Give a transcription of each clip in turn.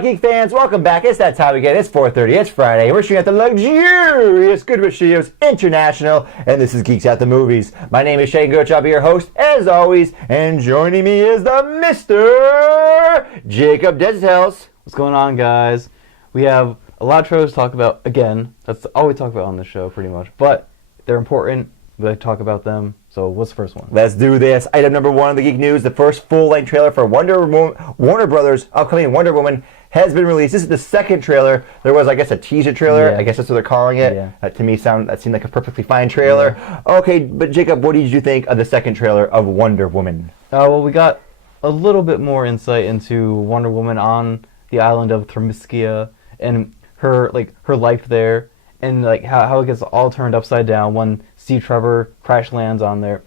Geek fans, welcome back. It's that time again. It's 4:30. It's Friday. We're shooting at the luxurious Goodrich Studios International, and this is Geeks at the Movies. My name is Shane Goetsch. I'll be your host, as always, and joining me is the Mr. Jacob Desitels. What's going on, guys? We have a lot of trailers to talk about. Again, that's all we talk about on the show, pretty much. But they're important. We like to talk about them. So what's the first one? Let's do this. Item number one of the Geek News, the first full-length trailer for Warner Brothers' upcoming Wonder Woman has been released. This is the second trailer. There was, I guess, a teaser trailer. Yeah. I guess that's what they're calling it. Yeah. To me, that seemed like a perfectly fine trailer. Yeah. Okay, but Jacob, what did you think of the second trailer of Wonder Woman? Well, we got a little bit more insight into Wonder Woman on the island of Themyscira and her life there, and like how it gets all turned upside down when Steve Trevor crash lands on there.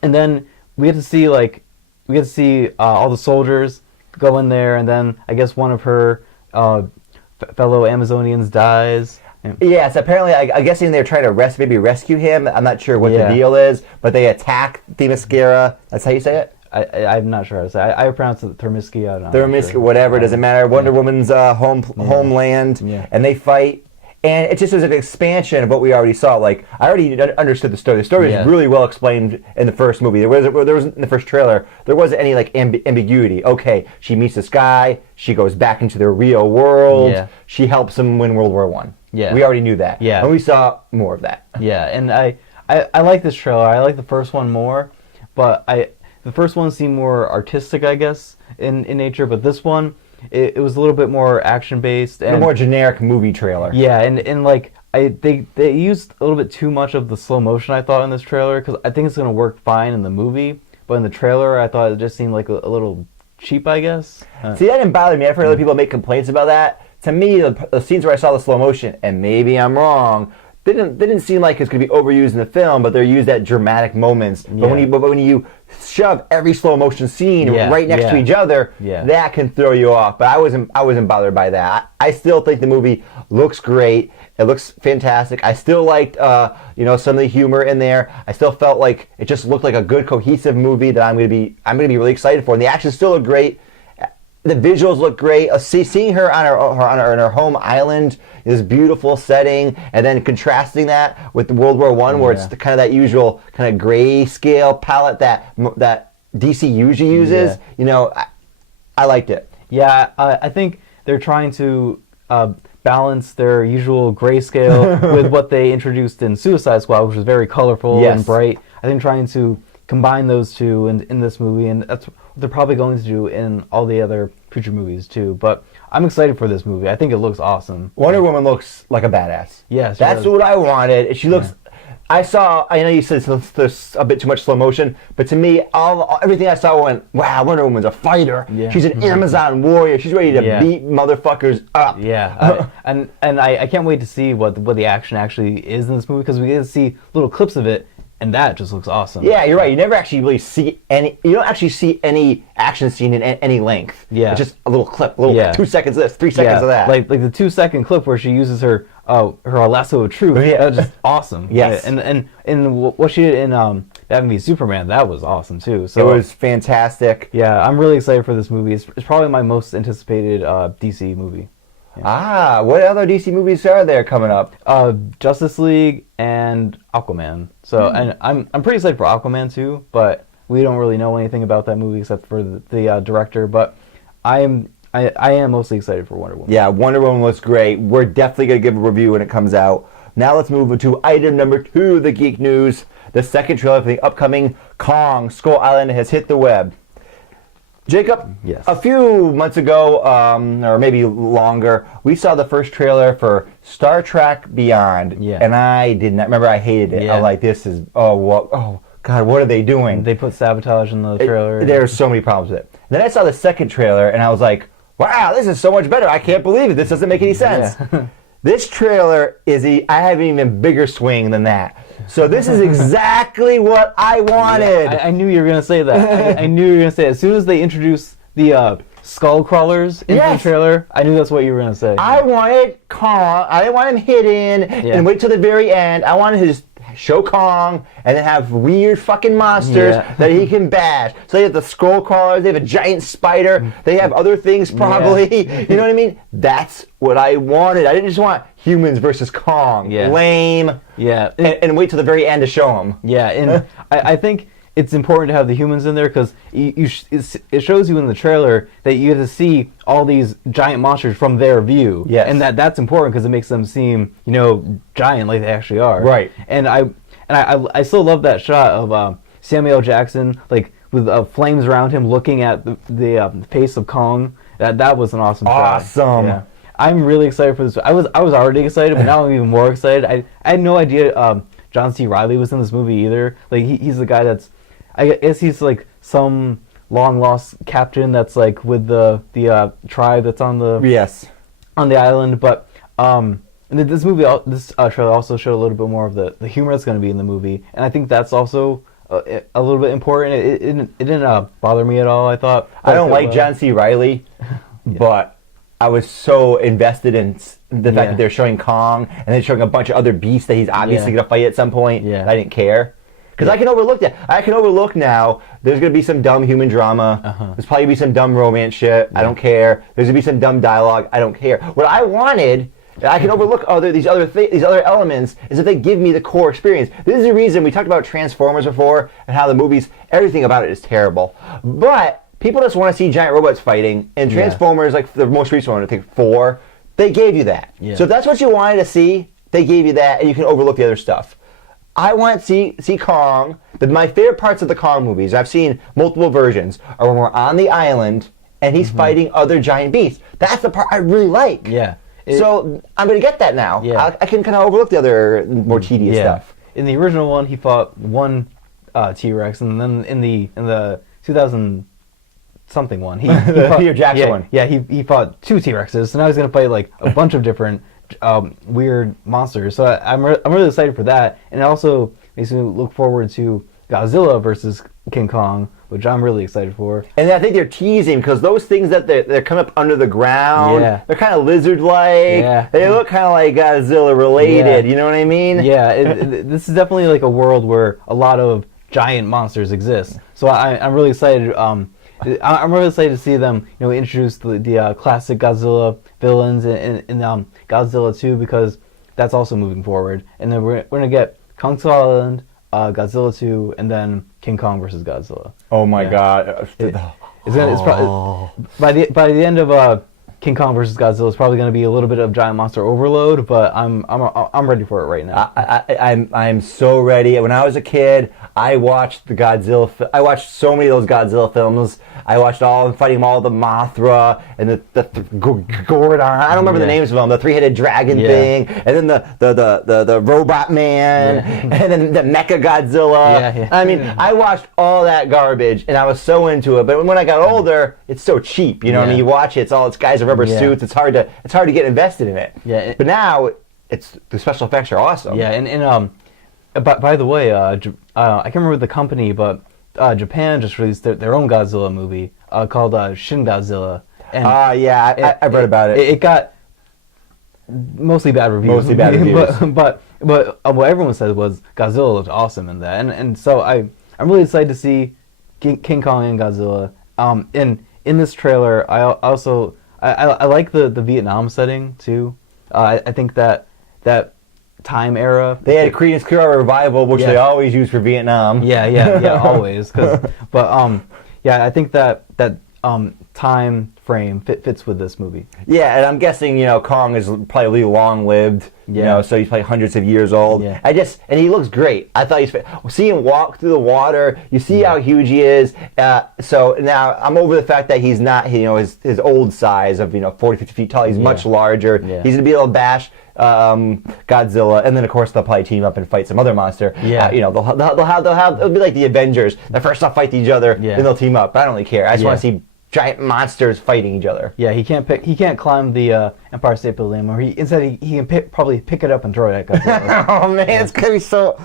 And then we get to see all the soldiers go in there, and then I guess one of her fellow Amazonians dies. Yes, apparently, I'm guessing they're trying to rescue him. I'm not sure what the deal is, but they attack Themyscira. That's how you say it? I'm not sure how to say it. I pronounce it Themyscira. Themyscira, whatever, it doesn't matter. Wonder Woman's homeland, and they fight. And it just was an expansion of what we already saw. Like, I already understood the story. The story was really well explained in the first movie. There wasn't in the first trailer. There wasn't any ambiguity. Okay, she meets this guy. She goes back into the real world. Yeah. She helps him win World War I. Yeah. We already knew that. Yeah. And we saw more of that. Yeah, and I like this trailer. I like the first one more, but the first one seemed more artistic, I guess, in nature. But this one, it was a little bit more action-based. And a more generic movie trailer. Yeah, and like, they used a little bit too much of the slow motion, I thought, in this trailer, because I think it's going to work fine in the movie, but in the trailer, I thought it just seemed like a little cheap, I guess. See, that didn't bother me. I've heard other people make complaints about that. To me, the scenes where I saw the slow motion, and maybe I'm wrong, they didn't seem like it's going to be overused in the film, but they're used at dramatic moments. Yeah. But when you shove every slow motion scene right next to each other, that can throw you off. But I wasn't bothered by that. I still think the movie looks great. It looks fantastic. I still liked some of the humor in there. I still felt like it just looked like a good cohesive movie that I'm gonna be really excited for. And the action still looked great. The visuals look great. Seeing her on her home island, this beautiful setting, and then contrasting that with World War I, where it's kind of that usual kind of grayscale palette that DC usually uses. Yeah. I liked it. Yeah, I think they're trying to balance their usual grayscale with what they introduced in Suicide Squad, which was very colorful and bright. I think trying to combine those two in this movie, and that's what they're probably going to do in all the other future movies too. But I'm excited for this movie. I think it looks awesome. Wonder Woman looks like a badass. Yes, that's what I wanted. She looks. Yeah. I know you said there's a bit too much slow motion, but to me, everything I saw went, wow, Wonder Woman's a fighter. Yeah. She's an Amazon warrior. She's ready to beat motherfuckers up. Yeah, and I can't wait to see what the action actually is in this movie, because we get to see little clips of it. And that just looks awesome. Yeah, you're right. You never actually really see any. You don't actually see any action scene in any length. Yeah, it's just a little clip, 2 seconds of this, 3 seconds of that. Like the 2-second clip where she uses her lasso of truth. Yeah, that was just awesome. Yes, and what she did in Batman v Superman, that was awesome too. So it was fantastic. Yeah, I'm really excited for this movie. It's probably my most anticipated DC movie. Yeah. What other DC movies are there coming up? Justice League and Aquaman. So, and I'm pretty excited for Aquaman too, but we don't really know anything about that movie except for the director. But I am mostly excited for Wonder Woman. Yeah, Wonder Woman looks great. We're definitely gonna give a review when it comes out. Now let's move to item number 2 of the Geek News. The second trailer for the upcoming Kong Skull Island has hit the web. Jacob, yes. A few months ago, or maybe longer, we saw the first trailer for Star Trek Beyond, and I did not remember. I hated it. Yeah. I was like, "This is God, what are they doing?" They put sabotage in the trailer. There's so many problems with it. And then I saw the second trailer, and I was like, "Wow, this is so much better! I can't believe it. This doesn't make any sense." Yeah. This trailer I have an even bigger swing than that. So this is exactly what I wanted. Yeah, I knew you were going to say that. I knew you were going to say it. As soon as they introduced the skull crawlers in the trailer, I knew that's what you were going to say. I wanted Kong. I didn't want him hidden and wait till the very end. I wanted his show Kong and then have weird fucking monsters that he can bash. So they have the skull crawlers, they have a giant spider, they have other things probably. You know what I mean? That's what I wanted. I didn't just want humans versus Kong. Lame. And wait till the very end to show them. And I think it's important to have the humans in there because it shows you in the trailer that you get to see all these giant monsters from their view. And that's important because it makes them seem, giant like they actually are. Right. And I still love that shot of Samuel L. Jackson, like with flames around him, looking at the face of Kong. That was an awesome shot. Awesome. Yeah. I'm really excited for this. I was already excited, but now I'm even more excited. I had no idea John C. Reilly was in this movie either. Like he's the guy that's, I guess he's like some long lost captain that's like with the tribe that's on the on the island. But this trailer also showed a little bit more of the humor that's going to be in the movie, and I think that's also a little bit important. It didn't bother me at all. I thought I don't like John C. Reilly, but I was so invested in the fact that they're showing Kong and they're showing a bunch of other beasts that he's obviously going to fight at some point. I didn't care. Because I can overlook that. I can overlook now, there's going to be some dumb human drama. There's probably be some dumb romance shit. I don't care. There's going to be some dumb dialogue. I don't care. What I wanted, I can overlook these other elements, is if they give me the core experience. This is the reason we talked about Transformers before and how the movies, everything about it is terrible. But people just want to see giant robots fighting. And Transformers, like the most recent one, I think 4, they gave you that. So if that's what you wanted to see, they gave you that, and you can overlook the other stuff. I want to see Kong. My favorite parts of the Kong movies, I've seen multiple versions, are when we're on the island and he's fighting other giant beasts. That's the part I really like. So I'm going to get that now. I can kind of overlook the other more tedious stuff. In the original one, he fought one T-Rex, and then in the 2000 something one, he fought, Peter Jackson one. He fought 2 T-Rexes. So now he's going to fight like a bunch of different weird monsters. So I'm really excited for that, and it also makes me look forward to Godzilla versus King Kong, which I'm really excited for. And I think they're teasing because those things that they're coming up under the ground, they're kind of lizard-like. They look kind of like Godzilla related. You know what I mean? This is definitely like a world where a lot of giant monsters exist. So I'm really excited. I'm really excited to see them, introduce the classic Godzilla villains in Godzilla 2, because that's also moving forward. And then we're gonna get Kong Skull Island, Godzilla 2, and then King Kong versus Godzilla. Oh my God! It's probably by the end of King Kong versus Godzilla, it's probably going to be a little bit of giant monster overload, but I'm ready for it right now. I'm so ready. When I was a kid, I watched the Godzilla. I watched so many of those Godzilla films. I watched all of them fighting all the Mothra and the Gordon. I don't remember the names of them. The 3-headed dragon thing, and then the robot man, and then the Mecha Godzilla. I mean, I watched all that garbage, and I was so into it. But when I got older, it's so cheap. You know what I mean? You watch it, it's guys in rubber suits. It's hard to get invested in it. But now the special effects are awesome. By the way, I can't remember the company, but Japan just released their own Godzilla movie called Shin Godzilla. I've read about it. It got mostly bad reviews. but what everyone said was Godzilla looked awesome in that, and so I'm really excited to see King Kong and Godzilla. In this trailer, I like the Vietnam setting too. I think that time era. They had Creedence Clearwater Revival, which they always use for Vietnam. Always. I think that time frame fits with this movie. Yeah, and I'm guessing Kong is probably long-lived. So he's probably hundreds of years old. And he looks great. I thought seeing him walk through the water, you see how huge he is. So now I'm over the fact that he's not his old size of 40, 50 feet tall. He's much larger. He's gonna be able to bash Godzilla, and then of course they'll probably team up and fight some other monster. They'll have it'll be like the Avengers. They first they'll fight each other, then they'll team up. But I don't really care. I just want to see giant monsters fighting each other. He can't climb the Empire State Building, or he can probably pick it up and throw it at Godzilla. Oh man, it's gonna be so.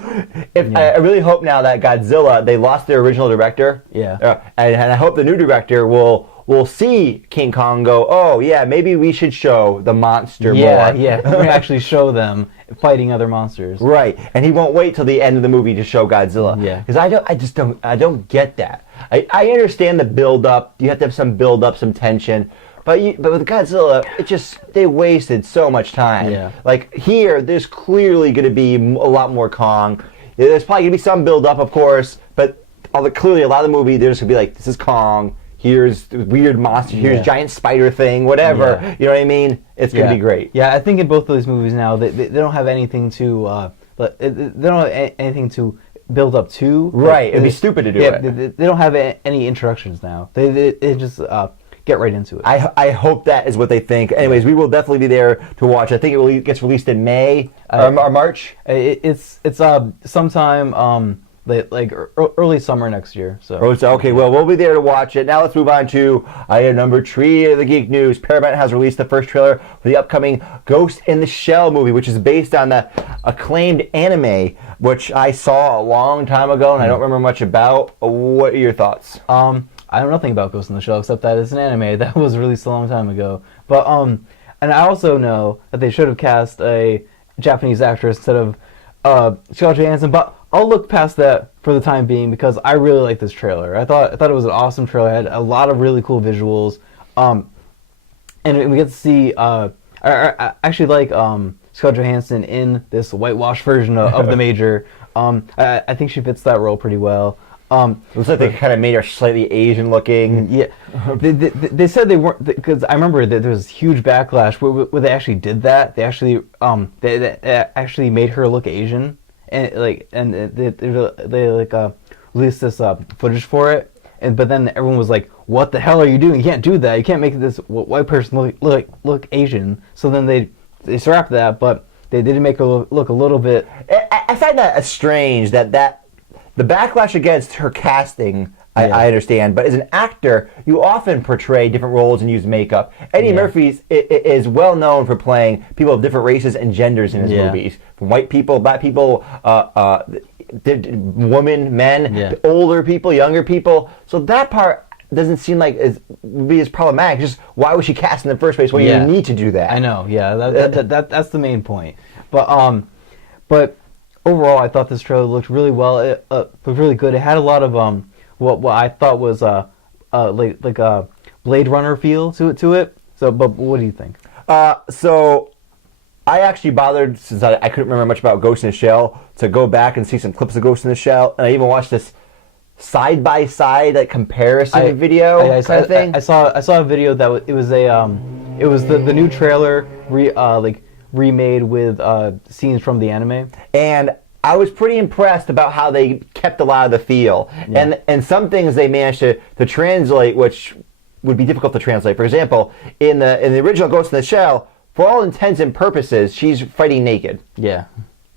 I really hope now that Godzilla, they lost their original director. And I hope the new director will we'll see King Kong go, oh yeah, maybe we should show the monster more. Yeah, we're gonna actually show them fighting other monsters. Right, and he won't wait till the end of the movie to show Godzilla. Yeah, because I don't get that. I understand the build up. You have to have some build up, some tension. But with Godzilla, they wasted so much time. Yeah. Like here, there's clearly going to be a lot more Kong. There's probably going to be some build up, of course, but clearly a lot of the movie, there's going to be like, this is Kong. Here's weird monster. Here's giant spider thing. Whatever. Yeah. You know what I mean? It's going to be great. Yeah, I think in both of these movies now, they don't have anything to build up to. Right. It'd be stupid to do it. They don't have any introductions now. They just get right into it. I hope that is what they think. Anyways, we will definitely be there to watch. I think it gets released in May or March. It's sometime like early summer next year. So okay, well, we'll be there to watch it. Now let's move on to item number 3 of the Geek News. Paramount has released the first trailer for the upcoming Ghost in the Shell movie, which is based on the acclaimed anime, which I saw a long time ago and I don't remember much about. What are your thoughts? I know nothing about Ghost in the Shell except that it's an anime that was released a long time ago. But and I also know that they should have cast a Japanese actress instead of Scarlett Johansson. But I'll look past that for the time being because I really like this trailer. I thought it was an awesome trailer. It had a lot of really cool visuals, and we get to see. I actually like Scarlett Johansson in this whitewashed version of the Major. I think she fits that role pretty well. Looks like they kind of made her slightly Asian looking. Yeah, they said they weren't, because I remember that there was huge backlash where they actually did that. They actually they actually made her look Asian, and they released this footage for it. But then everyone was like, "What the hell are you doing? You can't do that. You can't make this white person look Asian." So then they scrapped that, but they did make her look a little bit. I find that strange that. The backlash against her casting, I understand, but as an actor, you often portray different roles and use makeup. Eddie Murphy is well known for playing people of different races and genders in his movies, from white people, black people, women, men, older people, younger people. So that part doesn't seem like would be as problematic. Just why was she cast in the first place? Well, you need to do that. I know, that's the main point. But overall, I thought this trailer looked really well. It looked really good. It had a lot of what I thought was like a Blade Runner feel to it. So, but what do you think? So I actually bothered, since I couldn't remember much about Ghost in the Shell, to go back and see some clips of Ghost in the Shell, and I even watched this side by side comparison video kind of thing. I saw a video that it was the new trailer remade with scenes from the anime, and I was pretty impressed about how they kept a lot of the feel, and some things they managed to translate, which would be difficult to translate. For example, in the original Ghost in the Shell, for all intents and purposes, she's fighting naked. Yeah.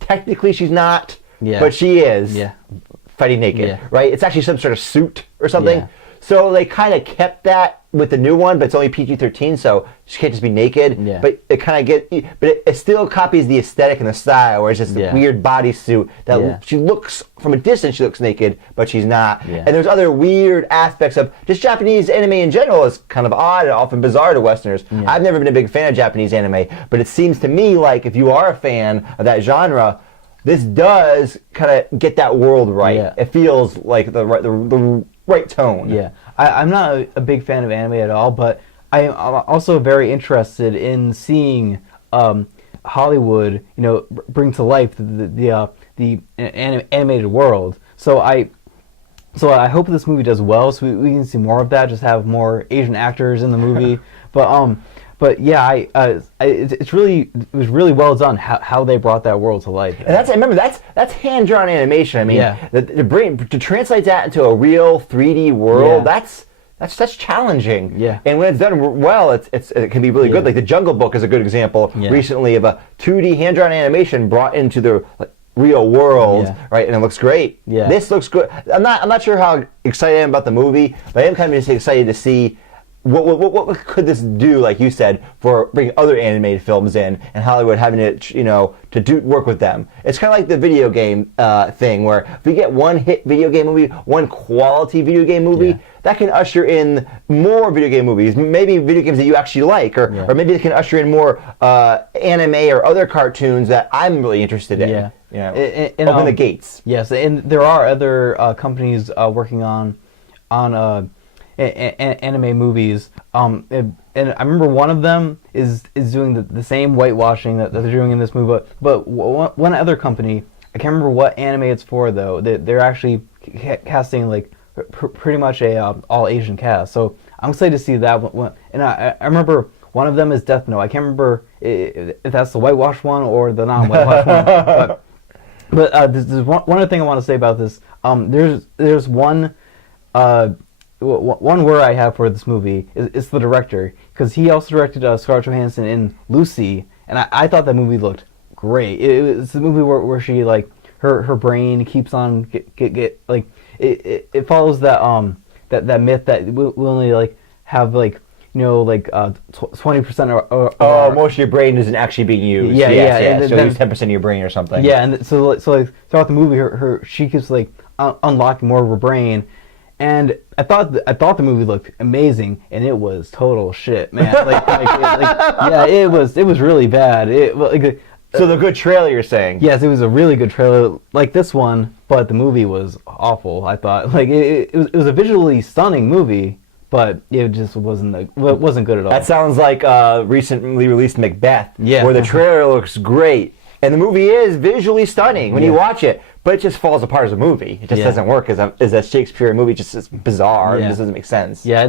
Technically, she's not, but she is fighting naked, right? It's actually some sort of suit or something. Yeah. So they kind of kept that with the new one, but it's only PG-13, so she can't just be naked. Yeah. But it still copies the aesthetic and the style, where it's just a weird bodysuit that she looks, from a distance she looks naked, but she's not. Yeah. And there's other weird aspects of just Japanese anime in general is kind of odd and often bizarre to Westerners. Yeah. I've never been a big fan of Japanese anime, but it seems to me like if you are a fan of that genre, this does kind of get that world right. Yeah. It feels like the right tone. Yeah, I'm not a big fan of anime at all, but I'm also very interested in seeing Hollywood, bring to life the animated world. So I hope this movie does well, so we can see more of that. Just have more Asian actors in the movie, But yeah, it was really well done how they brought that world to life. And that's hand drawn animation. I mean, to translate that into a real 3D world, that's challenging. Yeah. And when it's done well, it can be really good. Like the Jungle Book is a good example recently of a 2D hand drawn animation brought into the real world, right? And it looks great. Yeah. This looks good. I'm not sure how excited I am about the movie, but I am kind of just excited to see what could this do, like you said, for bringing other animated films in and Hollywood having to work with them? It's kind of like the video game thing, where if we get one hit video game movie, one quality video game movie, that can usher in more video game movies, maybe video games that you actually like, or maybe it can usher in more anime or other cartoons that I'm really interested in. Open the gates. Yes, and there are other companies working on anime movies. And I remember one of them is doing the same whitewashing that they're doing in this movie. But one other company, I can't remember what anime it's for though. They're actually casting like pretty much a all Asian cast. So I'm excited to see that one. And I remember one of them is Death Note. I can't remember if that's the whitewash one or the non-whitewash one. But there's one other thing I want to say about this. There's one word I have for this movie is the director, because he also directed Scarlett Johansson in Lucy, and I thought that movie looked great. It's the movie where she like her brain keeps on get like it follows that myth that we only like have like 20% or most of your brain isn't actually being used. So use 10% of your brain or something. Yeah, and so like throughout the movie, she keeps like unlocking more of her brain. And I thought the movie looked amazing, and it was total shit, man. It was really bad. So the good trailer, you're saying? Yes, it was a really good trailer, like this one, but the movie was awful. I thought it was a visually stunning movie, but it just wasn't good at all. That sounds like recently released Macbeth, yeah, where the trailer looks great, and the movie is visually stunning when you watch it. But it just falls apart as a movie. It just doesn't work as a Shakespeare movie. Just is bizarre. It just doesn't make sense. Yeah,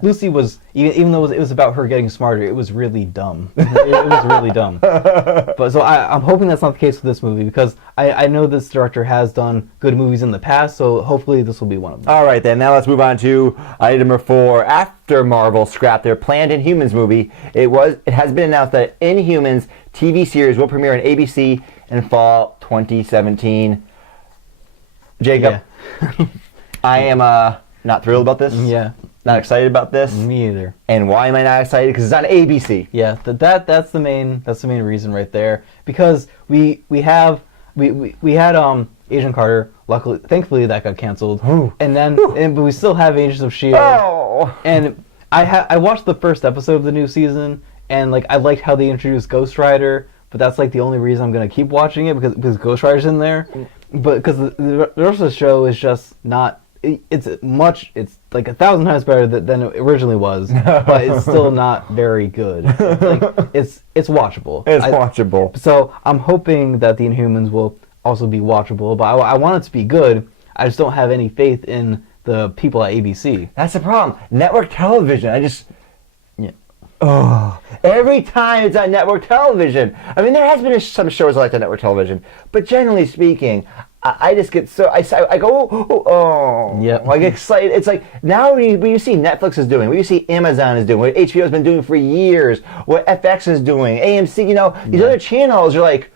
Lucy was, even though it was about her getting smarter, it was really dumb. It was really dumb. But so I'm hoping that's not the case with this movie, because I know this director has done good movies in the past, so hopefully this will be one of them. All right, then. Now let's move on to item number 4. After Marvel scrapped their planned Inhumans movie, it has been announced that Inhumans TV series will premiere on ABC in fall 2017. Jacob, I am not thrilled about this. Yeah. Not excited about this. Me either. And why am I not excited? Because it's on ABC. Yeah, that's the main reason right there. Because we had Agent Carter. Luckily, thankfully, that got canceled. But we still have Agents of S.H.I.E.L.D. Oh. And I watched the first episode of the new season, and like I liked how they introduced Ghost Rider. But that's like the only reason I'm gonna keep watching it, because Ghost Rider's in there. But because the rest of the show is just not. It's like 1,000 times better than it originally was, but it's still not very good. It's watchable. It's watchable. So I'm hoping that the Inhumans will also be watchable, but I want it to be good. I just don't have any faith in the people at ABC. That's the problem. Network television. Every time it's on network television. I mean, there has been some shows like that on network television, but generally speaking, I just get so I go I get excited. It's like now when you see Netflix is doing, what you see Amazon is doing, what HBO's been doing for years, what FX is doing, AMC, these other channels. You're like,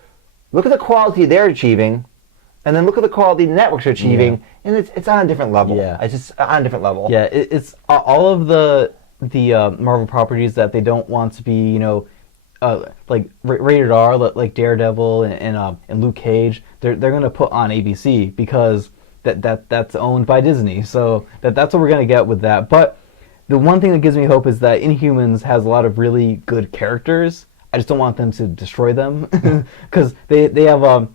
look at the quality they're achieving, and then look at the quality the networks are achieving, and it's on a different level. Yeah, it's just on a different level. Yeah, it's all of the Marvel properties that they don't want to be, like rated R, like Daredevil and Luke Cage. They're gonna put on ABC because that's owned by Disney. So that's what we're gonna get with that. But the one thing that gives me hope is that Inhumans has a lot of really good characters. I just don't want them to destroy them, because they have a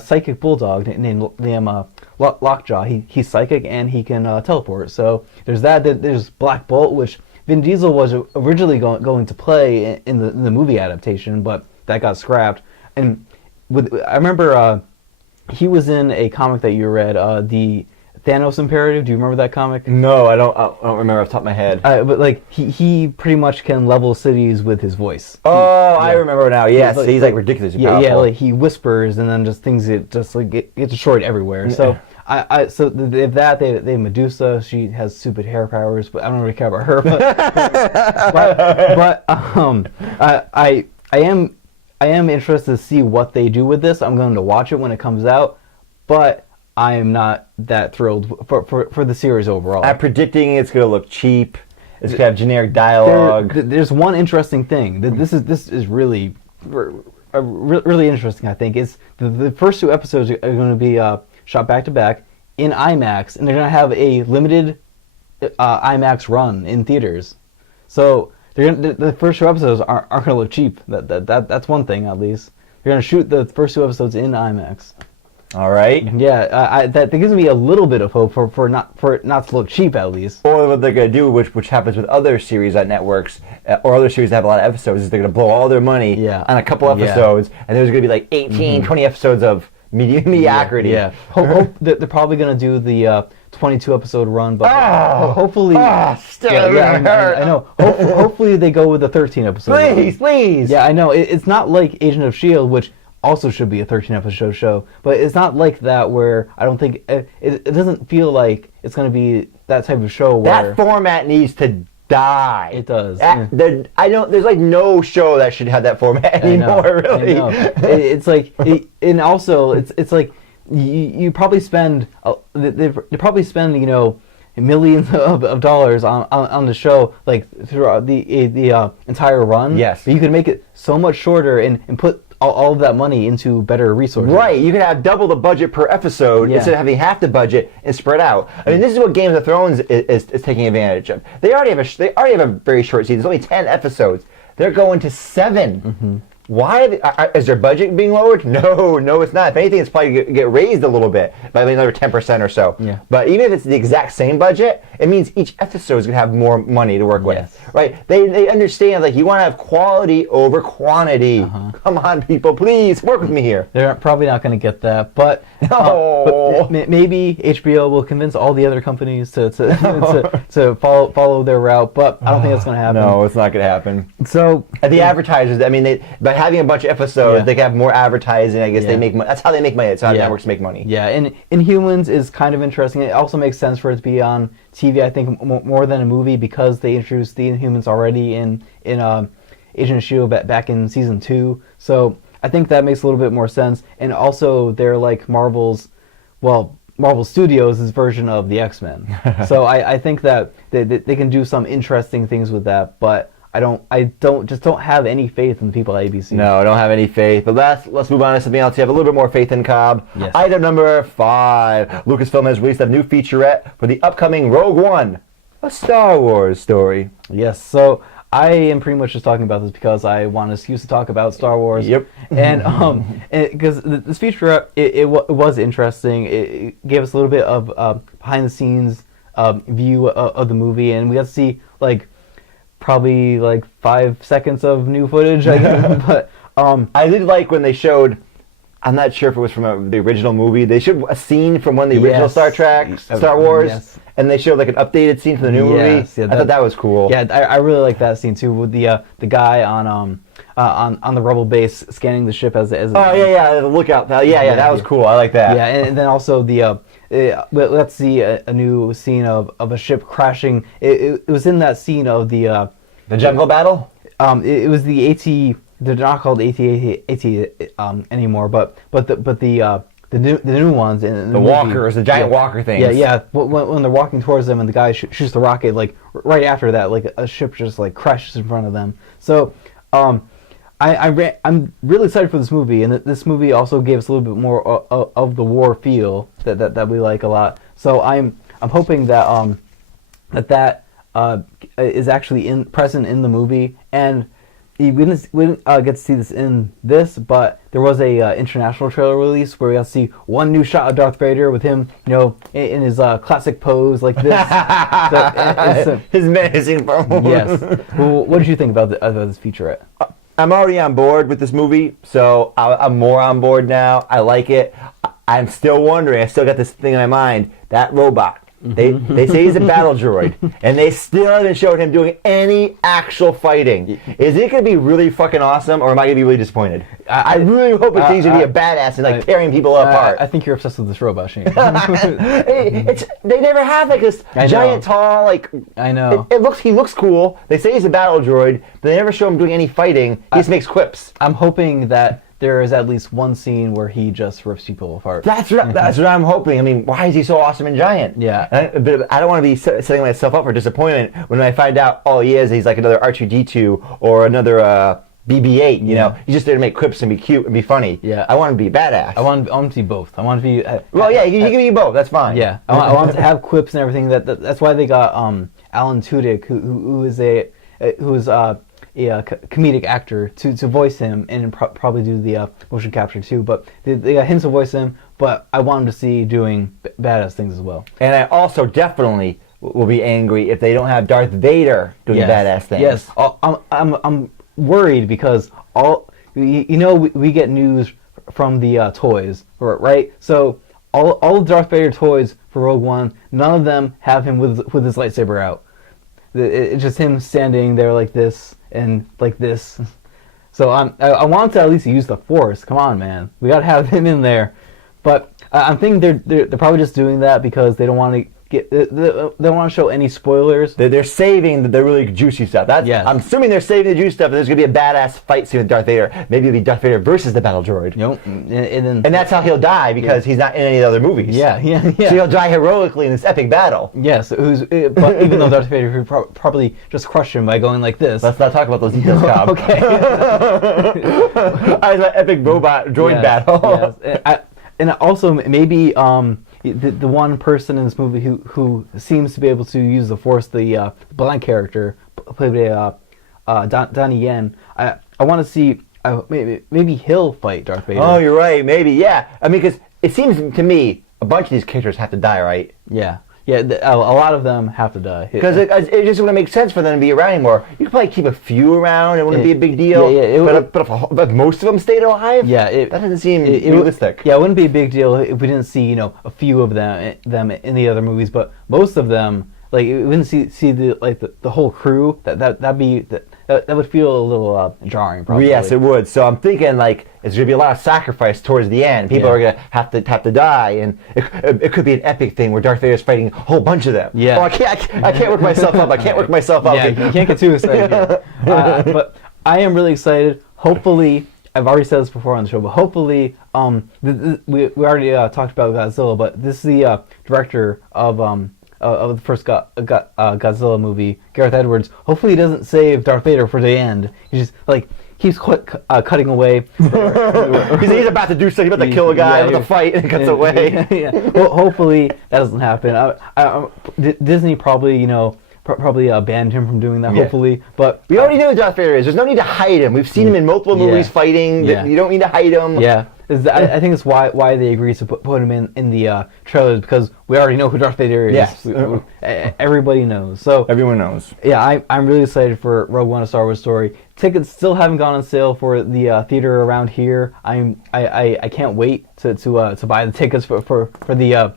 psychic bulldog named Lockjaw. He's psychic and he can teleport. So there's that. There's Black Bolt, which Vin Diesel was originally going to play in the movie adaptation, but that got scrapped. And I remember he was in a comic that you read, the Thanos Imperative. Do you remember that comic? No, I don't remember off the top of my head. But like he pretty much can level cities with his voice. I remember now. Yes, he's like ridiculously powerful. Yeah, like he whispers, and then just things get destroyed everywhere. So so they have that. They have Medusa. She has stupid hair powers, but I don't really care about her. But I am interested to see what they do with this. I'm going to watch it when it comes out, but I am not that thrilled for the series overall. I'm predicting it's going to look cheap. It's going to have generic dialogue. There's one interesting thing. This is really really interesting, I think. Is the first 2 episodes are going to be shot back to back in IMAX, and they're going to have a limited IMAX run in theaters. So the first 2 episodes aren't going to look cheap. That's one thing, at least. They're going to shoot the first 2 episodes in IMAX. All right. Yeah, that gives me a little bit of hope for it not to look cheap, at least. Or what they're going to do, which happens with other series on networks, or other series that have a lot of episodes, is they're going to blow all their money on a couple episodes, and there's going to be like 18, 20 episodes of mediocrity. Yeah. They're probably going to do the 22-episode run, but hopefully... I know. Hopefully they go with the 13-episode Please! Yeah, I know. It's not like Agent of S.H.I.E.L.D., which also should be a 13-episode show, but it's not like that where I don't think... It doesn't feel like it's going to be that type of show where... That format needs to die. It does. There's like no show that should have that format anymore, really. I know. It's like... and also, it's like... You probably spend... They probably spend, millions of dollars on the show, like, throughout the entire run. Yes. But you could make it so much shorter and put all of that money into better resources. Right, you can have double the budget per episode instead of having half the budget and spread out. I mean, this is what Game of Thrones is taking advantage of. They already have a very short season. It's only 10 episodes. They're going to 7. Mm-hmm. Why is their budget being lowered? No, it's not. If anything, it's probably going to get raised a little bit by another 10% or so. Yeah. But even if it's the exact same budget, it means each episode is going to have more money to work with. Right? They understand, like, you want to have quality over quantity. Come on, people, please work with me here. They're probably not going to get that, but maybe HBO will convince all the other companies to follow their route. But I don't think that's going to happen. No, it's not going to happen. So the advertisers, I mean, by having a bunch of episodes, they can have more advertising. I guess they make money. That's how they make money. That's how networks make money. Yeah, and Inhumans is kind of interesting. It also makes sense for it to be on TV, I think, more than a movie, because they introduced the Inhumans already in Agent of S.H.I.E.L.D. back in season 2. So I think that makes a little bit more sense. And also, they're like Marvel Studios' version of the X-Men. So I think that they can do some interesting things with that, but I don't have any faith in the people at ABC. No, I don't have any faith. But let's move on to something else. You have a little bit more faith in Cobb. Yes. Item number 5. Lucasfilm has released a new featurette for the upcoming Rogue One, a Star Wars story. Yes. So I am pretty much just talking about this because I want an excuse to talk about Star Wars. Yep. And because this featurette, it was interesting. It gave us a little bit of behind the scenes view of the movie, and we got to see probably 5 seconds of new footage, I guess. But I did like when they showed, I'm not sure if it was from the original movie, they showed a scene from one of the original Star Wars, and they showed like an updated scene from the new movie. Yeah, I thought that was cool. Yeah, I really like that scene too, with the guy on the Rebel base scanning the ship as the lookout. That was cool. I like that. Yeah, and then also let's see a new scene of a ship crashing. It was in that scene of the jungle battle. It was the AT. They're not called AT anymore, but the new ones in the walkers, the giant walker things. Yeah. When they're walking towards them and the guy shoots the rocket, right after that, a ship just crashes in front of them. So I'm really excited for this movie, and this movie also gave us a little bit more of the war feel that we like a lot. So I'm hoping that that is actually present in the movie, and we didn't get to see this in this, but there was a international trailer release where we got to see one new shot of Darth Vader with him, in his classic pose like this. His menacing pose. Yes. Well, what did you think about this featurette? I'm already on board with this movie, so I'm more on board now. I like it. I'm still wondering. I still got this thing in my mind. That robot. They say he's a battle droid, and they still haven't showed him doing any actual fighting. Is it going to be really fucking awesome, or am I going to be really disappointed? I really hope he's going to be a badass and tearing people apart. I think you're obsessed with this robot, Shane. They never have this giant, tall, I know. He looks cool. They say he's a battle droid, but they never show him doing any fighting. He just makes quips. I'm hoping that there is at least one scene where he just rips people apart. That's what I'm hoping. I mean, why is he so awesome and giant? Yeah. But I don't want to be setting myself up for disappointment when I find out all he is, he's like another R2-D2 or another BB-8. You know, he's just there to make quips and be cute and be funny. Yeah. I want him to be badass. I want to be both. I want to be. Well, yeah, you can be both. That's fine. Yeah. I want to have quips and everything. That's why they got Alan Tudyk, who is a comedic actor to voice him and probably do the motion capture too. But they got him to voice him. But I want him to see doing badass things as well. And I also definitely will be angry if they don't have Darth Vader doing badass things. Yes. I'm worried because we get news from the toys, right? So all the Darth Vader toys for Rogue One, none of them have him with his lightsaber out. It's just him standing there like this and like this. So I want to at least use the Force. Come on, man, we gotta have him in there. But I'm thinking they're probably just doing that because they don't want to. They don't want to show any spoilers. They're saving the really juicy stuff. I'm assuming they're saving the juicy stuff. And there's going to be a badass fight scene with Darth Vader. Maybe it'll be Darth Vader versus the battle droid. Nope. And that's how he'll die because he's not in any other movies. Yeah. So he'll die heroically in this epic battle. Yes. But even though Darth Vader would probably just crush him by going like this. Let's not talk about those details, Cobb. Okay. I was an epic robot droid battle. Yes. And also maybe the one person in this movie who seems to be able to use the Force, the blind character played by Donnie Yen. I want to see maybe he'll fight Darth Vader. Oh, you're right. Maybe, yeah. I mean, because it seems to me a bunch of these characters have to die, right? Yeah. Yeah, a lot of them have to die. Because it just wouldn't make sense for them to be around anymore. You could probably keep a few around. It wouldn't be a big deal. But if most of them stayed alive, that doesn't seem realistic. Yeah, it wouldn't be a big deal if we didn't see a few of them in the other movies. But most of them, like we wouldn't see the whole crew. That would feel a little jarring, probably. Yes, it would. So I'm thinking like it's going to be a lot of sacrifice towards the end. People are going to have to die, and it could be an epic thing where Darth Vader's fighting a whole bunch of them. Yeah. Oh, I can't work myself up. I can't work myself up. Yeah, you can't get too excited. But I am really excited. Hopefully, I've already said this before on the show, but hopefully, we already talked about Godzilla, but this is the director of the first Godzilla movie, Gareth Edwards. Hopefully he doesn't save Darth Vader for the end. He just keeps cutting away. He's about to do something, he's about to kill a guy, about to fight, and cuts away. Well, hopefully that doesn't happen. Disney probably banned him from doing that, hopefully. But we already know who Darth Vader is. There's no need to hide him. We've seen him in multiple movies fighting. You don't need to hide him. Yeah. I think it's why they agreed to put him in the trailers, because we already know who Darth Vader is. Yes. Everybody knows. So everyone knows. Yeah, I'm really excited for Rogue One: A Star Wars Story. Tickets still haven't gone on sale for the theater around here. I can't wait to buy the tickets for the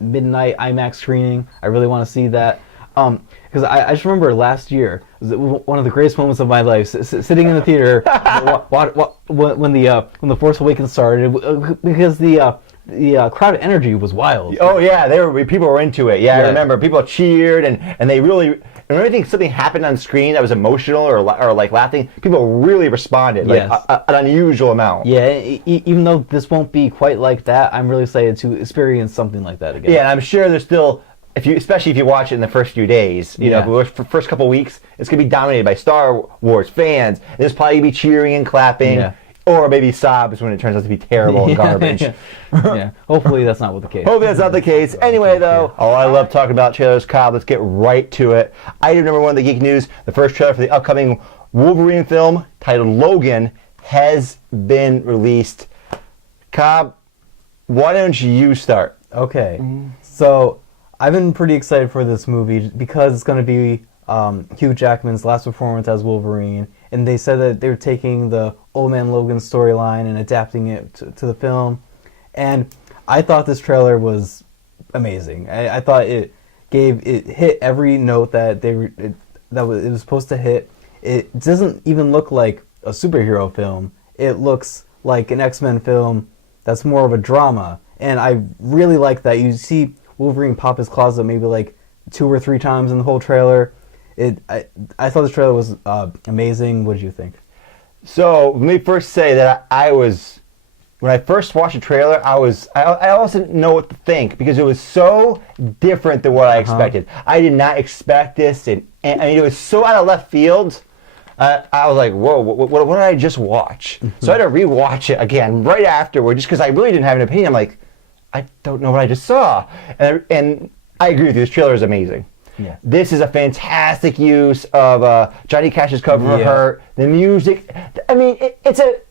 midnight IMAX screening. I really want to see that. Because I just remember last year, it was one of the greatest moments of my life, sitting in the theater when the Force Awakens started, because the crowd energy was wild. Oh yeah, people were into it. Yeah, I remember people cheered and they really. And when something happened on screen that was emotional or like laughing, people really responded, like an unusual amount. Yeah, even though this won't be quite like that, I'm really excited to experience something like that again. Yeah, and I'm sure there's still. Especially if you watch it in the first few days, for the first couple weeks, it's going to be dominated by Star Wars fans. There's probably going to be cheering and clapping, or maybe sobs when it turns out to be terrible and garbage. Yeah, hopefully that's not the case. Hopefully that's not the case. Anyway, though, I love talking about trailers, Cobb. Let's get right to it. Item number one of the Geek News, the first trailer for the upcoming Wolverine film, titled Logan, has been released. Cobb, why don't you start? Okay, so I've been pretty excited for this movie because it's going to be Hugh Jackman's last performance as Wolverine, and they said that they were taking the Old Man Logan storyline and adapting it to the film, and I thought this trailer was amazing. I thought it hit every note that it was supposed to hit. It doesn't even look like a superhero film. It looks like an X-Men film that's more of a drama, and I really like that. You see Wolverine pop his claws up maybe like 2 or 3 times in the whole trailer. I thought the trailer was amazing. What did you think? So let me first say that I was, when I first watched the trailer, I almost didn't know what to think because it was so different than what I expected. I did not expect this, and I mean, it was so out of left field. I was like, whoa, what did I just watch? So I had to rewatch it again right afterward just because I really didn't have an opinion. I'm like, I don't know what I just saw. And I agree with you, this trailer is amazing. Yeah. This is a fantastic use of Johnny Cash's cover of Hurt. The music, I mean,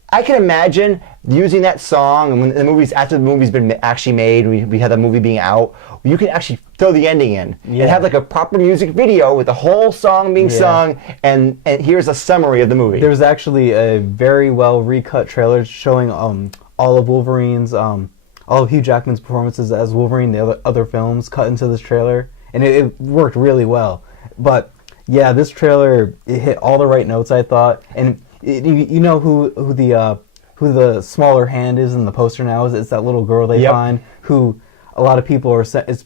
I can imagine using that song and when the movies, after the movie's been actually made, we had the movie being out, you can actually throw the ending in and have like a proper music video with the whole song being sung, and here's a summary of the movie. There was actually a very well recut trailer showing all of Wolverine's, all of Hugh Jackman's performances as Wolverine, the other films cut into this trailer, and it worked really well. But yeah, this trailer, it hit all the right notes, I thought, and you know who the smaller hand is in the poster now is? It's that little girl they find who a lot of people are saying it's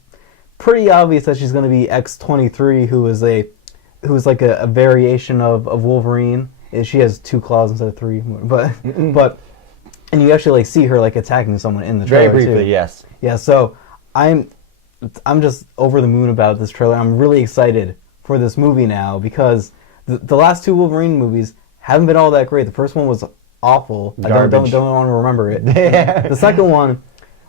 pretty obvious that she's going to be X-23, who is like a variation of Wolverine. She has 2 claws instead of 3, but and you actually like see her like attacking someone in the trailer very briefly, too. yes. Yeah, so I'm just over the moon about this trailer. I'm really excited for this movie now because the last 2 Wolverine movies haven't been all that great. The first one was awful. Garbage. I don't want to remember it. The second one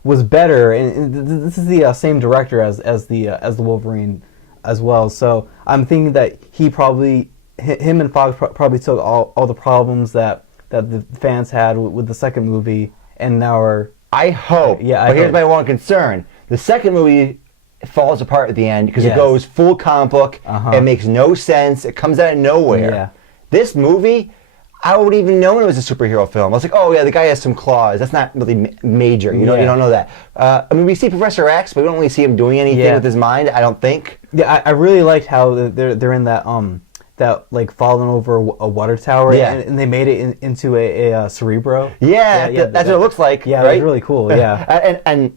was better, and this is the same director as the Wolverine as well. So I'm thinking that him and Fox probably took all the problems that the fans had with the second movie, and now are. I hope. But here's my one concern: the second movie falls apart at the end because it goes full comic book. It makes no sense. It comes out of nowhere. Yeah. This movie, I wouldn't even know it was a superhero film. I was like, oh yeah, the guy has some claws. That's not really major. You don't know that. I mean, we see Professor X, but we don't really see him doing anything with his mind. I don't think. Yeah, I really liked how they're in that like falling over a water tower. Yeah. And they made it into a Cerebro. Yeah, that's what it looks like. Yeah, right? It was really cool. Yeah. and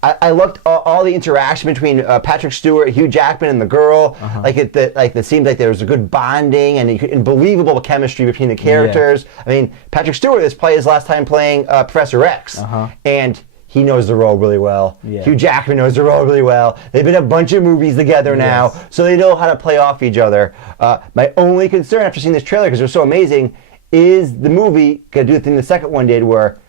I loved all the interaction between Patrick Stewart, Hugh Jackman, and the girl. It seemed like there was a good bonding and believable chemistry between the characters. Yeah. I mean, Patrick Stewart, this probably his last time playing Professor X, and he knows the role really well. Yeah. Hugh Jackman knows the role really well. They've been in a bunch of movies together now, so they know how to play off each other. My only concern after seeing this trailer, because it was so amazing, is the movie going to do the thing the second one did, where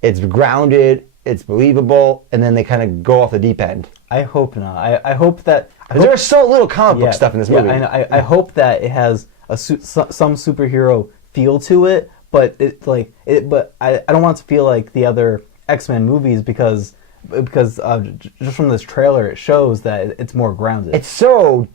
it's grounded, it's believable, and then they kind of go off the deep end. I hope not. I hope that... There's so little comic book stuff in this movie. I hope that it has some superhero feel to it, but I don't want it to feel like the other X-Men movies because just from this trailer it shows that it's more grounded. It's so...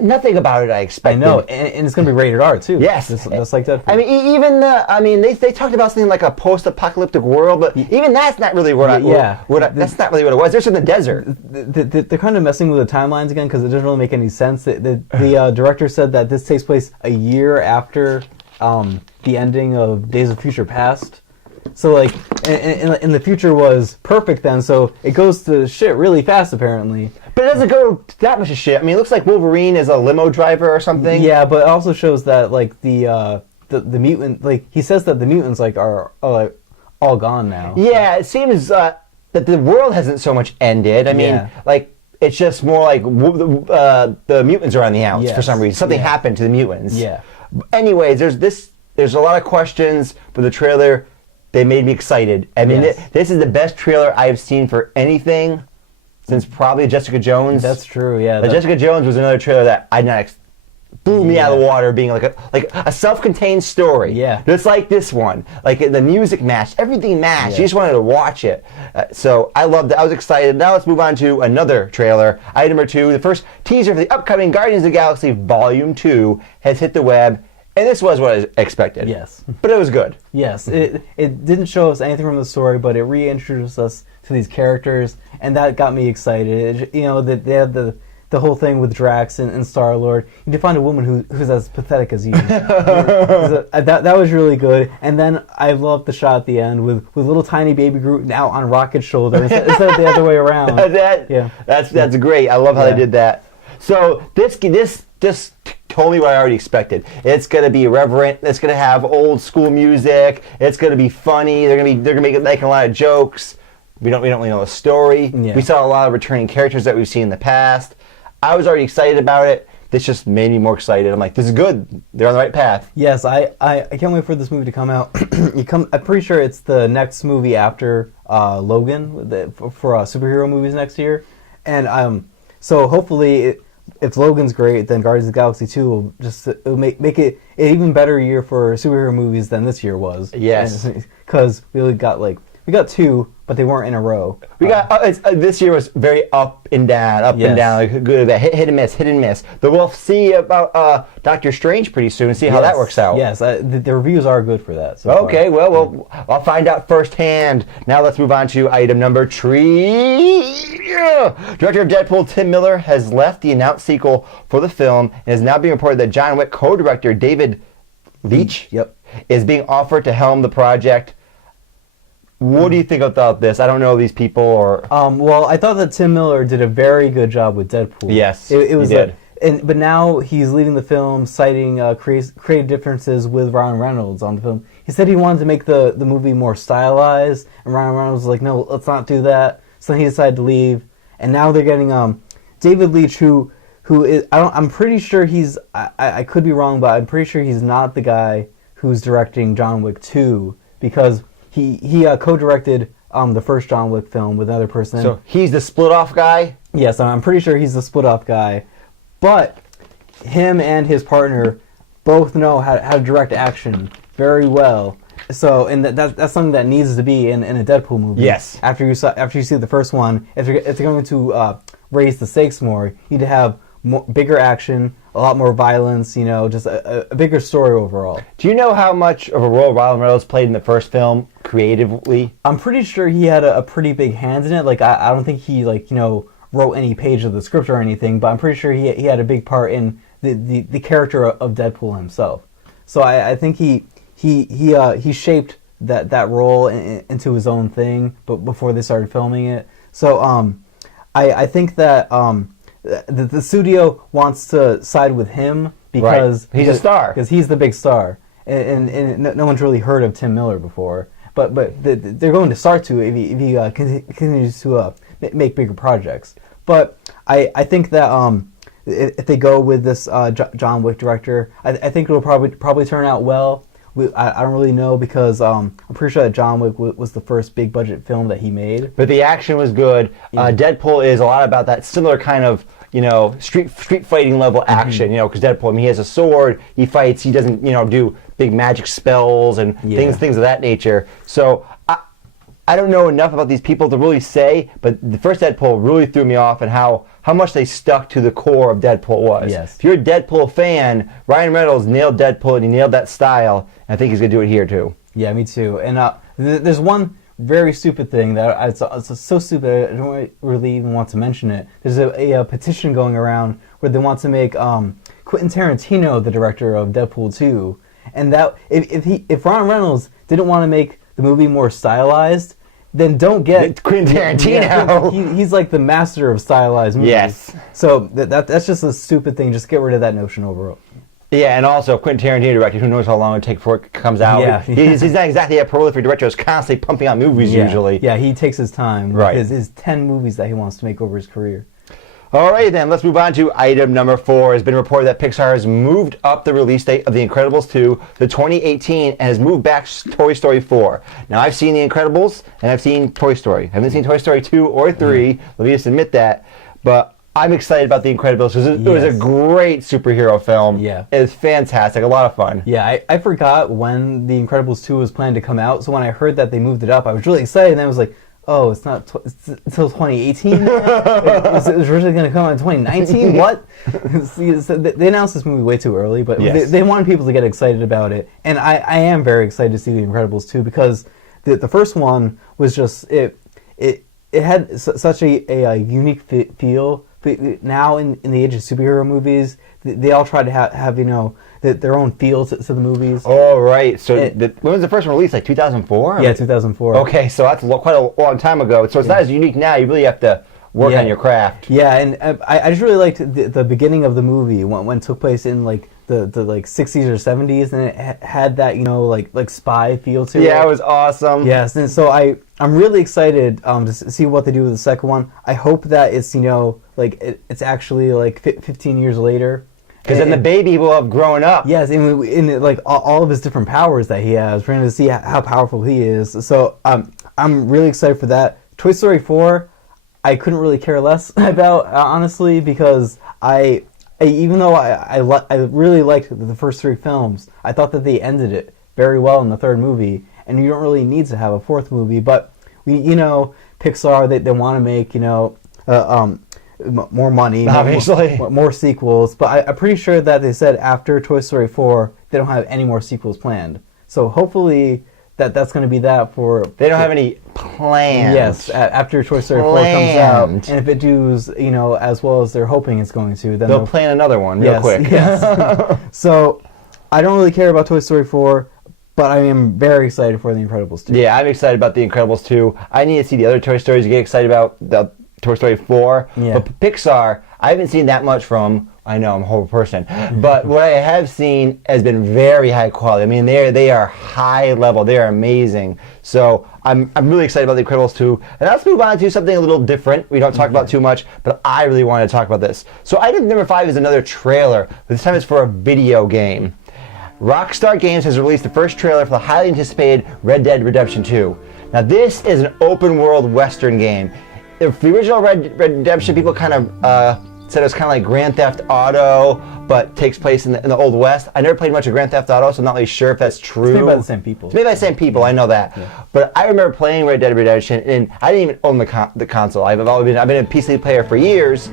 nothing about it I expected. I know, and it's going to be rated R too. Yes. Just like Deadpool. I mean, they talked about something like a post-apocalyptic world, but even that's not really that's not really what it was. There's in the desert. They're kind of messing with the timelines again because it doesn't really make any sense. The director said that this takes place a year after the ending of Days of Future Past. So, like, and the future was perfect then, so it goes to shit really fast, apparently. But it doesn't go that much of shit. I mean, it looks like Wolverine is a limo driver or something. Yeah, but it also shows that, like, the mutant, like, he says that the mutants, like, are like, all gone now. Yeah, it seems that the world hasn't so much ended. I mean, like, it's just more like the mutants are on the outs for some reason. Something happened to the mutants. Yeah. Anyways, there's a lot of questions, but the trailer... They made me excited. I mean, this is the best trailer I've seen for anything since probably Jessica Jones. That's true, yeah. Jessica Jones was another trailer that blew me out of the water, being like a self-contained story. Yeah. Just like this one. Like the music matched, everything matched. You just wanted to watch it. So I loved it. I was excited. Now let's move on to another trailer. Item number 2, the first teaser for the upcoming Guardians of the Galaxy Volume 2 has hit the web. And this was what I expected. Yes. But it was good. Yes. It didn't show us anything from the story, but it reintroduced us to these characters, and that got me excited. They had the whole thing with Drax and Star-Lord. You can find a woman who's as pathetic as you. That was really good. And then I loved the shot at the end with little tiny baby Groot now on Rocket's shoulder instead of the other way around. That's great. I love how they did that. So this told me what I already expected. It's going to be irreverent. It's going to have old school music. It's going to be funny. They're going to be making a lot of jokes. We don't really know the story. Yeah. We saw a lot of returning characters that we've seen in the past. I was already excited about it. This just made me more excited. I'm like, this is good. They're on the right path. Yes, I can't wait for this movie to come out. I'm pretty sure it's the next movie after Logan for superhero movies next year. And so hopefully, if Logan's great, then Guardians of the Galaxy 2 will make it an even better year for superhero movies than this year was. Yes. Because we got two, but they weren't in a row. We got this year was very up and down, like good, hit and miss. But we'll see about Doctor Strange pretty soon and see how that works out. Yes, the reviews are good for that. So okay, well, I'll find out firsthand. Now let's move on to item number 3. Director of Deadpool, Tim Miller, has left the announced sequel for the film and is now being reported that John Wick co-director David Leitch is being offered to helm the project. What do you think about this? I don't know these people or. Well, I thought that Tim Miller did a very good job with Deadpool. Yes, he did. But now he's leaving the film, citing creative differences with Ryan Reynolds on the film. He said he wanted to make the movie more stylized, and Ryan Reynolds was like, "No, let's not do that." So he decided to leave, and now they're getting David Leitch, who is I'm pretty sure he's I could be wrong, but I'm pretty sure he's not the guy who's directing John Wick 2 because. He co-directed the first John Wick film with another person. So he's the split-off guy? Yes, I'm pretty sure he's the split-off guy. But him and his partner both know how to direct action very well. So, and that's something that needs to be in a Deadpool movie. Yes. After you see the first one, if they're going to raise the stakes more, you need to have bigger action, a lot more violence, just a bigger story overall. Do you know how much of a role Ryan Reynolds played in the first film creatively? I'm pretty sure he had a pretty big hand in it. Like, I don't think he, wrote any page of the script or anything, but I'm pretty sure he had a big part in the character of Deadpool himself. So I think he shaped that role into his own thing but before they started filming it. So I think that the studio wants to side with him because he's a star. Because he's the big star, and no one's really heard of Tim Miller before. But they're going to start to if he continues to make bigger projects. But I think that if they go with this John Wick director, I think it'll probably turn out well. I don't really know because I'm pretty sure that John Wick was the first big budget film that he made. But the action was good. Deadpool is a lot about that similar kind of street fighting level action. Because Deadpool, he has a sword, he fights, he doesn't do big magic spells and things of that nature. So I don't know enough about these people to really say, but the first Deadpool really threw me off and how much they stuck to the core of Deadpool was. Yes. If you're a Deadpool fan, Ryan Reynolds nailed Deadpool and he nailed that style. And I think he's going to do it here too. Yeah, me too. And there's one very stupid thing that it's so stupid I don't really even want to mention it. There's a petition going around where they want to make Quentin Tarantino the director of Deadpool 2. And that if Ryan Reynolds didn't want to make the movie more stylized, then don't get Quentin Tarantino. Yeah, he's like the master of stylized movies. Yes. So that's just a stupid thing. Just get rid of that notion overall. Yeah, and also Quentin Tarantino directed, who knows how long it takes before it comes out. Yeah. He's not exactly a prolific director who's constantly pumping out movies usually. Yeah, he takes his time. Right. His 10 movies that he wants to make over his career. All right, then, let's move on to item number 4. It's been reported that Pixar has moved up the release date of The Incredibles 2 to 2018 and has moved back Toy Story 4. Now, I've seen The Incredibles and I've seen Toy Story. I haven't seen Toy Story 2 or 3, let me just admit that, but I'm excited about The Incredibles because it was a great superhero film. Yeah. It's fantastic, a lot of fun. Yeah, I forgot when The Incredibles 2 was planned to come out, so when I heard that they moved it up, I was really excited, and then I was like, oh, it's not it's until 2018 now? It was originally going to come out in 2019? What? They announced this movie way too early, but they wanted people to get excited about it. And I am very excited to see The Incredibles 2 because the first one was just, it had such a unique feel. But now in the age of superhero movies, they all try to have their own feel to the movies. Oh, right. So when was the first one released? Like 2004? Yeah, 2004. Okay, so that's quite a long time ago. So it's not as unique now. You really have to work on your craft. Yeah, and I just really liked the beginning of the movie when it took place in like the like 60s or 70s, and it had that like spy feel to it. Yeah, it was awesome. Yes, and so I'm really excited to see what they do with the second one. I hope that it's like it's actually like 15 years later. Because then the baby will have grown up. Yes, in like all of his different powers that he has. We're going to see how powerful he is. So I'm really excited for that. Toy Story 4, I couldn't really care less about, honestly, because even though I really liked the first three films, I thought that they ended it very well in the third movie, and you don't really need to have a fourth movie. But Pixar, they want to make more money, obviously, more sequels. But I'm pretty sure that they said after Toy Story 4, they don't have any more sequels planned. So hopefully that's going to be that for. They don't have any plans. Yes, after Toy Story 4 comes out, and if it does, as well as they're hoping it's going to, then they'll plan another one real quick. Yes. So I don't really care about Toy Story 4. But I am very excited for The Incredibles 2. Yeah, I'm excited about The Incredibles 2. I need to see the other Toy Stories to get excited about the Toy Story 4. Yeah. But Pixar, I haven't seen that much from. I know I'm a horrible person, but what I have seen has been very high quality. I mean, they are high level. They are amazing. So I'm really excited about The Incredibles 2. And let's move on to something a little different. We don't talk about too much, but I really want to talk about this. So item number 5 is another trailer. This time it's for a video game. Rockstar Games has released the first trailer for the highly anticipated Red Dead Redemption 2. Now this is an open world Western game. If the original Red Dead Redemption, people kind of said it was kind of like Grand Theft Auto, but takes place in the Old West. I never played much of Grand Theft Auto, so I'm not really sure if that's true. It's made by the same people. It's made by the same people, I know that. Yeah. But I remember playing Red Dead Redemption, and I didn't even own the console. I've been a PC player for years.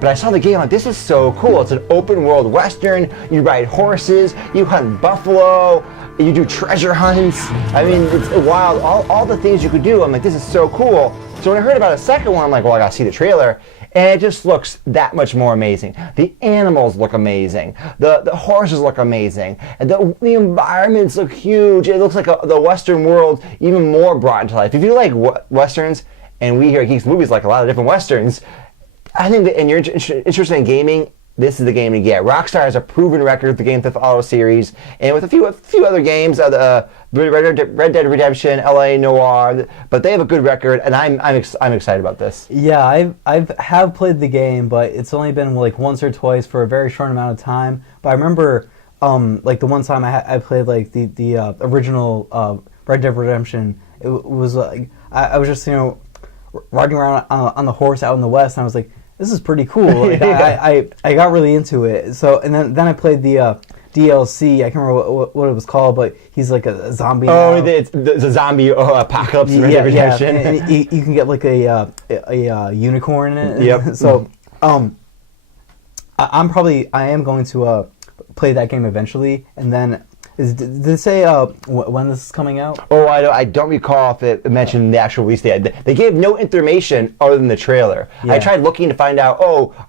But I saw the game, like, this is so cool. It's an open world Western. You ride horses, you hunt buffalo, you do treasure hunts. I mean, it's wild. All the things you could do, I'm like, this is so cool. So when I heard about a second one, I'm like, well, I gotta see the trailer. And it just looks that much more amazing. The animals look amazing. The horses look amazing. And the environments look huge. It looks like the Western world even more brought into life. If you like Westerns, and we here at Geeks Movies like a lot of different Westerns, I think that, and you're interested in gaming, this is the game to get. Rockstar has a proven record with the Grand Theft Auto series, and with a few other games, Red Dead Redemption, LA Noire, but they have a good record, and I'm excited about this. Yeah, I've played the game, but it's only been like once or twice for a very short amount of time. But I remember, like the one time I played like the original Red Dead Redemption. It was like I was just riding around on the horse out in the West, and I was like, this is pretty cool. Like, I got really into it. So and then I played the DLC. I can't remember what it was called, but he's like a zombie. Oh, it's a zombie apocalypse in Red Dead Redemption. Yeah, and you can get like a unicorn in it. Yep. So I am going to play that game eventually, and then. Did it say when this is coming out? Oh, I don't recall if it mentioned the actual release date. They gave no information other than the trailer. Yeah. I tried looking to find out,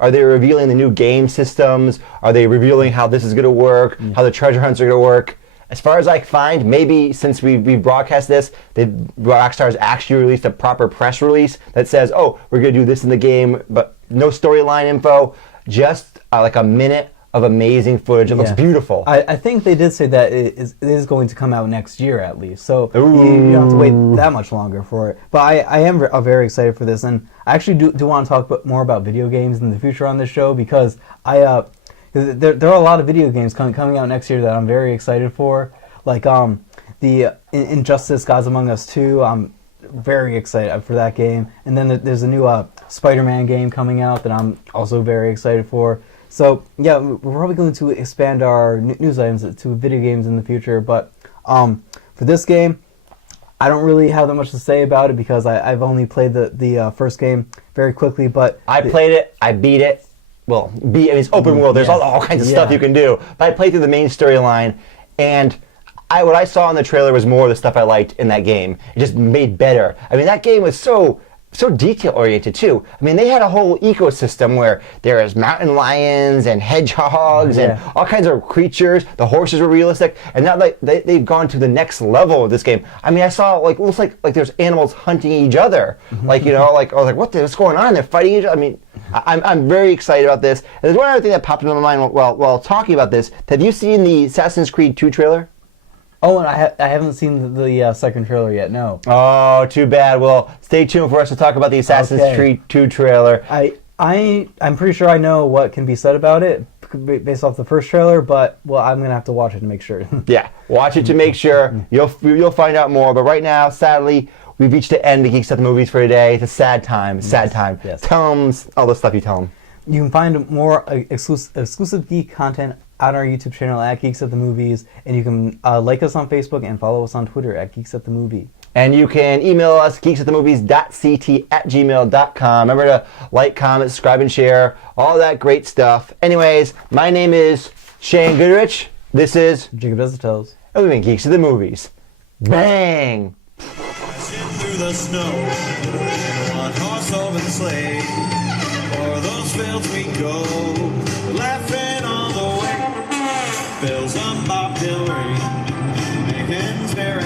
are they revealing the new game systems? Are they revealing how this is going to work? How the treasure hunts are going to work? As far as I can find, maybe since we broadcast this, Rockstar's actually released a proper press release that says, we're going to do this in the game, but no storyline info, just like a minute of amazing footage. It looks beautiful. I think they did say that it is going to come out next year at least. So you don't have to wait that much longer for it. But I am very excited for this. And I actually do want to talk more about video games in the future on this show because there are a lot of video games coming out next year that I'm very excited for. Like the Injustice Gods Among Us 2. I'm very excited for that game. And then there's a new Spider-Man game coming out that I'm also very excited for. So, yeah, we're probably going to expand our news items to video games in the future, but for this game, I don't really have that much to say about it because I've only played the first game very quickly, but... I played it, I beat it. Well, it's open world, there's all kinds of stuff you can do, but I played through the main storyline, and what I saw in the trailer was more of the stuff I liked in that game. It just made better. I mean, that game was so so detail oriented too. I mean, they had a whole ecosystem where there was mountain lions and hedgehogs and all kinds of creatures. The horses were realistic, and now they've gone to the next level of this game. I mean, I saw it looks like there's animals hunting each other. Like I was like, what's going on? They're fighting each other. I mean, I'm very excited about this. And there's one other thing that popped into my mind while talking about this. Have you seen the Assassin's Creed 2 trailer? Oh, and I haven't seen the second trailer yet, no. Oh, too bad. Well, stay tuned for us to talk about the Assassin's Creed 2 trailer. I'm pretty sure I know what can be said about it based off the first trailer, but, well, I'm going to have to watch it to make sure. Yeah, watch it to make sure. You'll find out more. But right now, sadly, we've reached the end of Geeks at the Movies for today. It's a sad time. Sad time. Yes. Tell them all the stuff you tell them. You can find more exclusive geek content on our YouTube channel at Geeks at the Movies, and you can like us on Facebook and follow us on Twitter at Geeks at the Movie. And you can email us, geeksatthemovies.ct@gmail.com. Remember to like, comment, subscribe, and share. All that great stuff. Anyways, my name is Shane Goodrich. This is Jacob Desitels. And we've been Geeks at the Movies. Bang! Through the snow, in one horse open sleigh. O'er those fields we go, laughing all the way. Bells on bobtail ring, making spare